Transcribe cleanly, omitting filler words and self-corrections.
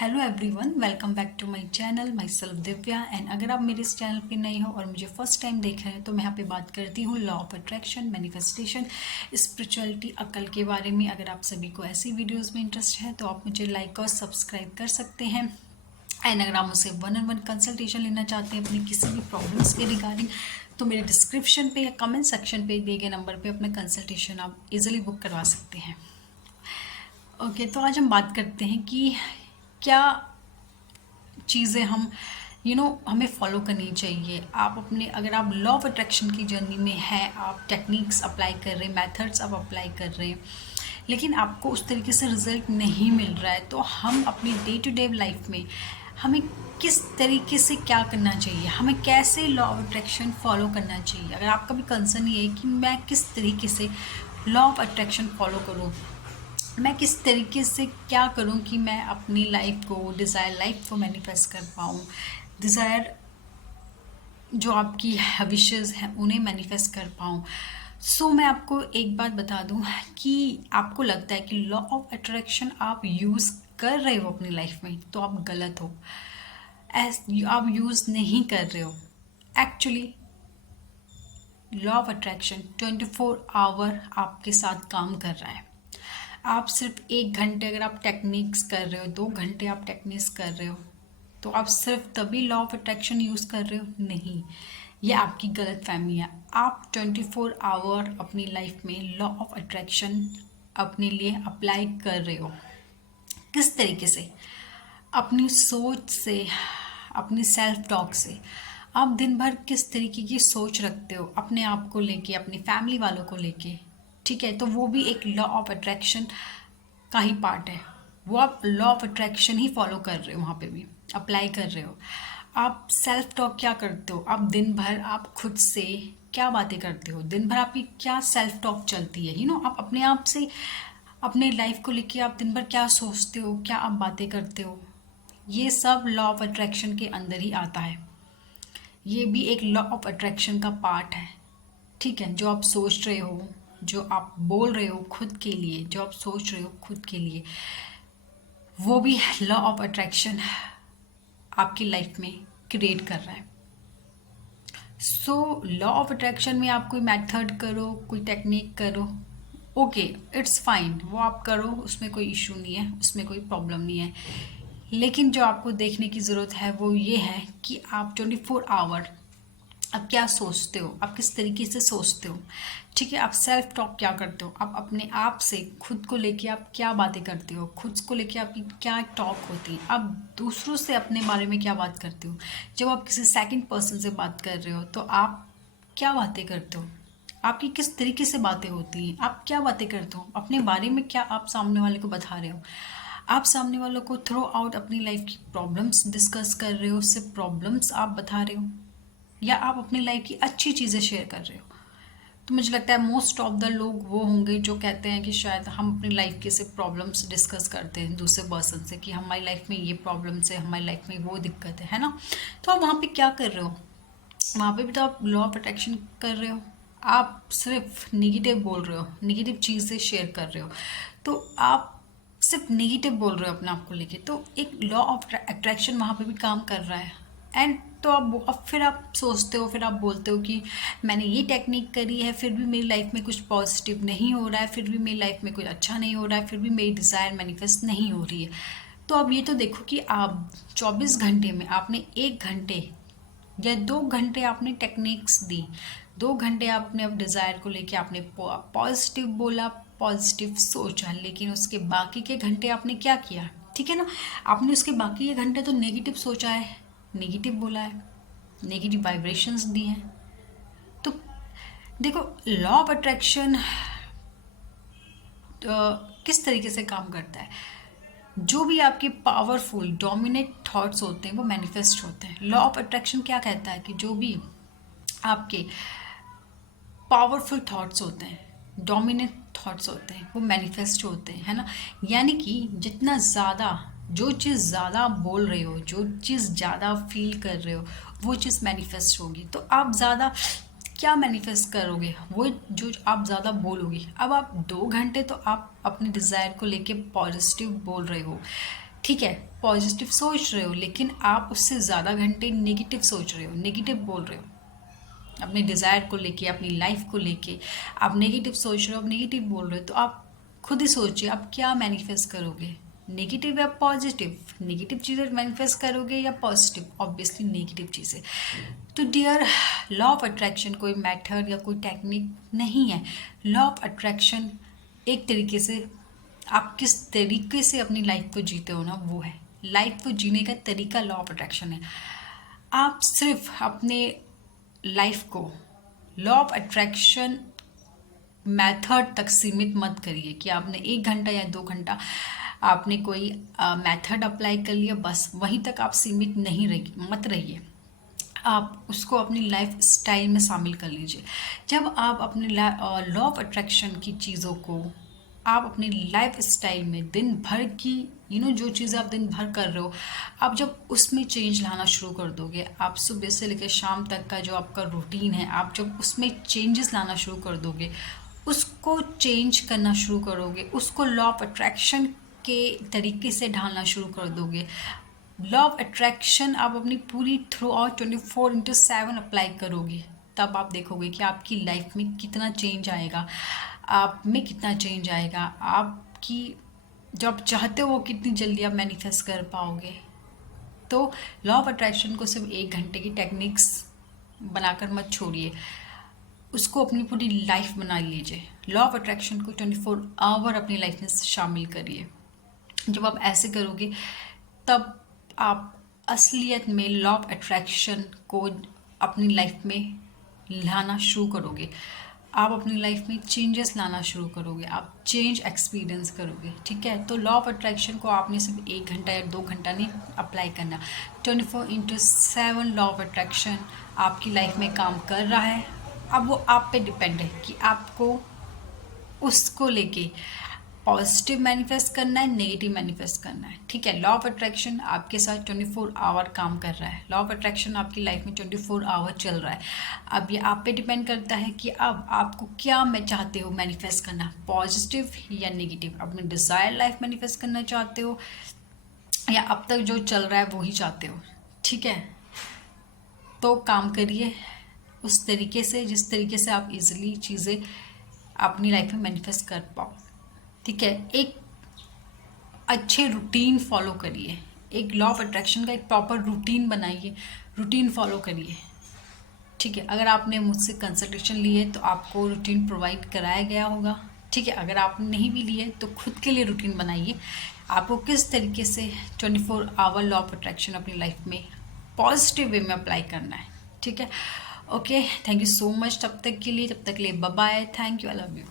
Hello everyone, welcome back to my channel. Myself Divya. And अगर आप मेरे इस चैनल पे नए हो और मुझे फर्स्ट टाइम देख रहे हैं तो मैं यहाँ पे बात करती हूँ law of attraction, manifestation, spirituality, अक्ल के बारे में। अगर आप सभी को ऐसी वीडियोस में इंटरेस्ट है तो आप मुझे लाइक और सब्सक्राइब कर सकते हैं। एंड अगर आप मुझसे 1-on-1 कंसल्टेशन लेना चाहते हैं अपनी किसी भी प्रॉब्लम्स के रिगार्डिंग, तो मेरे डिस्क्रिप्शन पे या कमेंट सेक्शन पे दिए गए नंबर पे अपना कंसल्टेशन आप इजीली बुक करवा सकते हैं। ओके, तो आज हम बात करते हैं कि क्या चीज़ें हम हमें फॉलो करनी चाहिए। आप अपने, अगर आप लॉ ऑफ अट्रैक्शन की जर्नी में हैं, आप टेक्निक्स अप्लाई कर रहे हैं, मेथड्स आप अप्लाई कर रहे हैं, लेकिन आपको उस तरीके से रिजल्ट नहीं मिल रहा है, तो हम अपनी डे टू डे लाइफ में हमें किस तरीके से क्या करना चाहिए, हमें कैसे लॉ ऑफ अट्रैक्शन फॉलो करना चाहिए। अगर आपका भी कंसर्न ये है कि मैं किस तरीके से लॉ ऑफ अट्रैक्शन फॉलो करूँ, मैं किस तरीके से क्या करूं कि मैं अपनी लाइफ को, डिज़ायर लाइफ को मैनिफेस्ट कर पाऊँ, डिज़ायर जो आपकी विशेज़ हैं उन्हें मैनिफेस्ट कर पाऊँ। मैं आपको एक बात बता दूं कि आपको लगता है कि लॉ ऑफ अट्रैक्शन आप यूज़ कर रहे हो अपनी लाइफ में, तो आप गलत हो। आप यूज़ नहीं कर रहे हो। Actually law of attraction 24 hour आपके साथ काम कर रहा है। आप सिर्फ 1 घंटे अगर आप टेक्निक्स कर रहे हो, 2 घंटे आप टेक्निक्स कर रहे हो, तो आप सिर्फ तभी लॉ ऑफ अट्रैक्शन यूज़ कर रहे हो? नहीं, ये आपकी गलत फहमी है। आप 24 आवर अपनी लाइफ में लॉ ऑफ अट्रैक्शन अपने लिए अप्लाई कर रहे हो। किस तरीके से? अपनी सोच से, अपनी सेल्फ टॉक से। आप दिन भर किस तरीके की सोच रखते हो अपने आप को लेके, अपनी फैमिली वालों को लेके, ठीक है, तो वो भी एक लॉ ऑफ अट्रैक्शन का ही पार्ट है। वो आप law of attraction he follow कर रहे हो, वहाँ पे भी अप्लाई कर रहे हो। आप सेल्फ टॉक क्या करते हो? आप दिन भर आप खुद से क्या बातें करते हो? दिन भर आपकी क्या सेल्फ टॉक चलती है? आप अपने आप से, अपने लाइफ को लेके आप दिन भर क्या सोचते हो, क्या आप बातें करते हो? ये सब लॉ ऑफ अट्रैक्शन के अंदर ही आता है। ये भी एक लॉ ऑफ अट्रैक्शन का पार्ट है, ठीक है। जो आप सोच रहे हो, जो आप बोल रहे हो खुद के लिए, जो आप सोच रहे हो खुद के लिए, वो भी लॉ ऑफ अट्रैक्शन आपकी लाइफ में क्रिएट कर रहा है। लॉ ऑफ अट्रैक्शन में आप कोई मेथड करो, कोई टेक्निक करो, ओके, इट्स फाइन, वो आप करो, उसमें कोई इशू नहीं है, उसमें कोई प्रॉब्लम नहीं है। लेकिन जो आपको देखने की ज़रूरत है वो ये है कि आप 24 आवर आप क्या सोचते हो, आप किस तरीके से सोचते हो, ठीक है। आप सेल्फ टॉक क्या करते हो, आप अपने आप से खुद को लेके आप क्या बातें करते हो, खुद को लेके आपकी क्या टॉक होती है, आप दूसरों से अपने बारे में क्या बात करते हो। जब आप किसी सेकंड पर्सन से बात कर रहे हो तो आप क्या बातें करते हो, आपकी किस तरीके से बातें होती हैं, आप क्या बातें करते हो अपने बारे में, क्या आप सामने वाले को बता रहे हो। आप सामने वालों को थ्रू आउट अपनी लाइफ की प्रॉब्लम्स डिस्कस कर रहे हो, उससे प्रॉब्लम्स आप बता रहे हो, या आप अपनी लाइफ की अच्छी चीज़ें शेयर कर रहे हो। तो मुझे लगता है मोस्ट ऑफ द लोग वो होंगे जो कहते हैं कि शायद हम अपनी लाइफ के से प्रॉब्लम्स डिस्कस करते हैं दूसरे पर्सन से, कि हमारी लाइफ में ये प्रॉब्लम्स है, हमारी लाइफ में वो दिक्कत है ना। तो आप वहाँ पे क्या कर रहे हो? वहाँ पे भी तो आप लॉ ऑफ अट्रैक्शन कर रहे हो। आप सिर्फ निगेटिव बोल रहे हो, निगेटिव चीज़ें शेयर कर रहे हो, तो आप सिर्फ नेगेटिव बोल रहे हो अपने आप को लेके, तो एक लॉ ऑफ अट्रैक्शन वहाँ पे भी काम कर रहा है। एंड तो अब फिर आप सोचते हो, फिर आप बोलते हो कि मैंने ये टेक्निक करी है, फिर भी मेरी लाइफ में कुछ पॉजिटिव नहीं हो रहा है, फिर भी मेरी लाइफ में कुछ अच्छा नहीं हो रहा है, फिर भी मेरी डिज़ायर मैनिफेस्ट नहीं हो रही है। तो अब ये तो देखो कि आप 24 घंटे में आपने 1 घंटे या 2 घंटे आपने टेक्निक्स दी, 2 घंटे आप अपने अब डिज़ायर को लेके आपने पॉजिटिव बोला, पॉजिटिव सोचा, लेकिन उसके बाकी के घंटे आपने क्या किया, ठीक है ना। आपने उसके बाकी के घंटे तो नेगेटिव सोचा है, नेगेटिव बोला है, नेगेटिव वाइब्रेशंस दी हैं। तो देखो, लॉ ऑफ अट्रैक्शन किस तरीके से काम करता है। जो भी आपके पावरफुल डोमिनेट थॉट्स होते हैं वो मैनिफेस्ट होते हैं। लॉ ऑफ अट्रैक्शन क्या कहता है कि जो भी आपके पावरफुल थॉट्स होते हैं, डोमिनेट थॉट्स होते हैं, वो मैनिफेस्ट होते हैं, है ना। यानी कि जितना ज़्यादा, जो चीज़ ज़्यादा आप बोल रहे हो, जो चीज़ ज़्यादा फील कर रहे हो, वो चीज़ मैनिफेस्ट होगी। तो आप ज़्यादा क्या मैनिफेस्ट करोगे? वो जो आप ज़्यादा बोलोगे। अब आप 2 घंटे तो आप अपने डिज़ायर को लेके पॉजिटिव बोल रहे हो, ठीक है, पॉजिटिव सोच रहे हो, लेकिन आप उससे ज़्यादा घंटे नेगेटिव सोच रहे हो, नेगेटिव बोल रहे हो अपने डिज़ायर को लेके, अपनी लाइफ को लेके। आप नेगेटिव सोच रहे हो, आप नेगेटिव बोल रहे हो, तो आप खुद ही सोचिए आप क्या मैनिफेस्ट करोगे, नेगेटिव या पॉजिटिव। नेगेटिव चीज़ें मैनिफेस्ट करोगे या पॉजिटिव, ऑब्वियसली नेगेटिव चीज़ें। तो डियर, लॉ ऑफ अट्रैक्शन कोई मेथड या कोई टेक्निक नहीं है। लॉ ऑफ अट्रैक्शन एक तरीके से आप किस तरीके से अपनी लाइफ को जीते हो ना, वो है लाइफ को जीने का तरीका। लॉ ऑफ अट्रैक्शन है। आप सिर्फ अपने लाइफ को लॉ ऑफ अट्रैक्शन मेथड तक सीमित मत करिए कि आपने 1 घंटा या 2 घंटा आपने कोई मेथड अप्लाई कर लिया, बस वहीं तक आप सीमित नहीं रहिए, मत रहिए। आप उसको अपनी लाइफ स्टाइल में शामिल कर लीजिए। जब आप अपने लॉ ऑफ अट्रैक्शन की चीज़ों को आप अपनी लाइफ स्टाइल में दिन भर की जो चीज़ें आप दिन भर कर रहे हो, आप जब उसमें चेंज लाना शुरू कर दोगे, आप सुबह से लेकर शाम तक का जो आपका रूटीन है, आप जब उसमें चेंजेस लाना शुरू कर दोगे, उसको चेंज करना शुरू करोगे, उसको लॉ ऑफ अट्रैक्शन के तरीके से ढालना शुरू कर दोगे। लॉ ऑफ अट्रैक्शन आप अपनी पूरी थ्रू आउट 24/7 अप्लाई करोगे, तब आप देखोगे कि आपकी लाइफ में कितना चेंज आएगा, आप में कितना चेंज आएगा, आपकी जो आप चाहते हो वो कितनी जल्दी आप मैनिफेस्ट कर पाओगे। तो लॉ ऑफ अट्रैक्शन को सिर्फ 1 घंटे की टेक्निक्स बनाकर मत छोड़िए, उसको अपनी पूरी लाइफ बना लीजिए। लॉ ऑफ अट्रैक्शन को 24 आवर अपनी लाइफ में शामिल करिए। जब आप ऐसे करोगे तब आप असलियत में लॉ ऑफ अट्रैक्शन को अपनी लाइफ में लाना शुरू करोगे। आप अपनी लाइफ में चेंजेस लाना शुरू करोगे, आप चेंज एक्सपीरियंस करोगे। ठीक है, तो लॉ ऑफ अट्रैक्शन को आपने सिर्फ 1 घंटा या 2 घंटा नहीं अप्लाई करना, 24/7 लॉ ऑफ अट्रैक्शन आपकी लाइफ में काम कर रहा है। अब वो आप पे डिपेंड है कि आपको उसको लेके पॉजिटिव मैनिफेस्ट करना है, नेगेटिव मैनिफेस्ट करना है। ठीक है, लॉ ऑफ अट्रैक्शन आपके साथ 24 आवर काम कर रहा है। लॉ ऑफ अट्रैक्शन आपकी लाइफ में 24 आवर चल रहा है। अब ये आप पे डिपेंड करता है कि अब आपको क्या मैं चाहते हो मैनिफेस्ट करना, पॉजिटिव या नेगेटिव। अपनी डिज़ायर लाइफ मैनिफेस्ट करना चाहते हो या अब तक जो चल रहा है वो ही चाहते हो। ठीक है, तो काम करिए उस तरीके से जिस तरीके से आप इजीली चीज़ें अपनी लाइफ में मैनिफेस्ट कर पाओ। ठीक है, एक अच्छे रूटीन फॉलो करिए, एक लॉ ऑफ अट्रैक्शन का एक प्रॉपर रूटीन बनाइए, रूटीन फॉलो करिए। ठीक है, अगर आपने मुझसे कंसल्टेशन ली है तो आपको रूटीन प्रोवाइड कराया गया होगा। ठीक है, अगर आप नहीं भी लिए तो खुद के लिए रूटीन बनाइए, आपको किस तरीके से 24 आवर लॉ ऑफ अट्रैक्शन अपनी लाइफ में पॉजिटिव वे में अप्लाई करना है। ठीक है, okay, thank you so much. तब तक के लिए bye bye, thank you, I love you.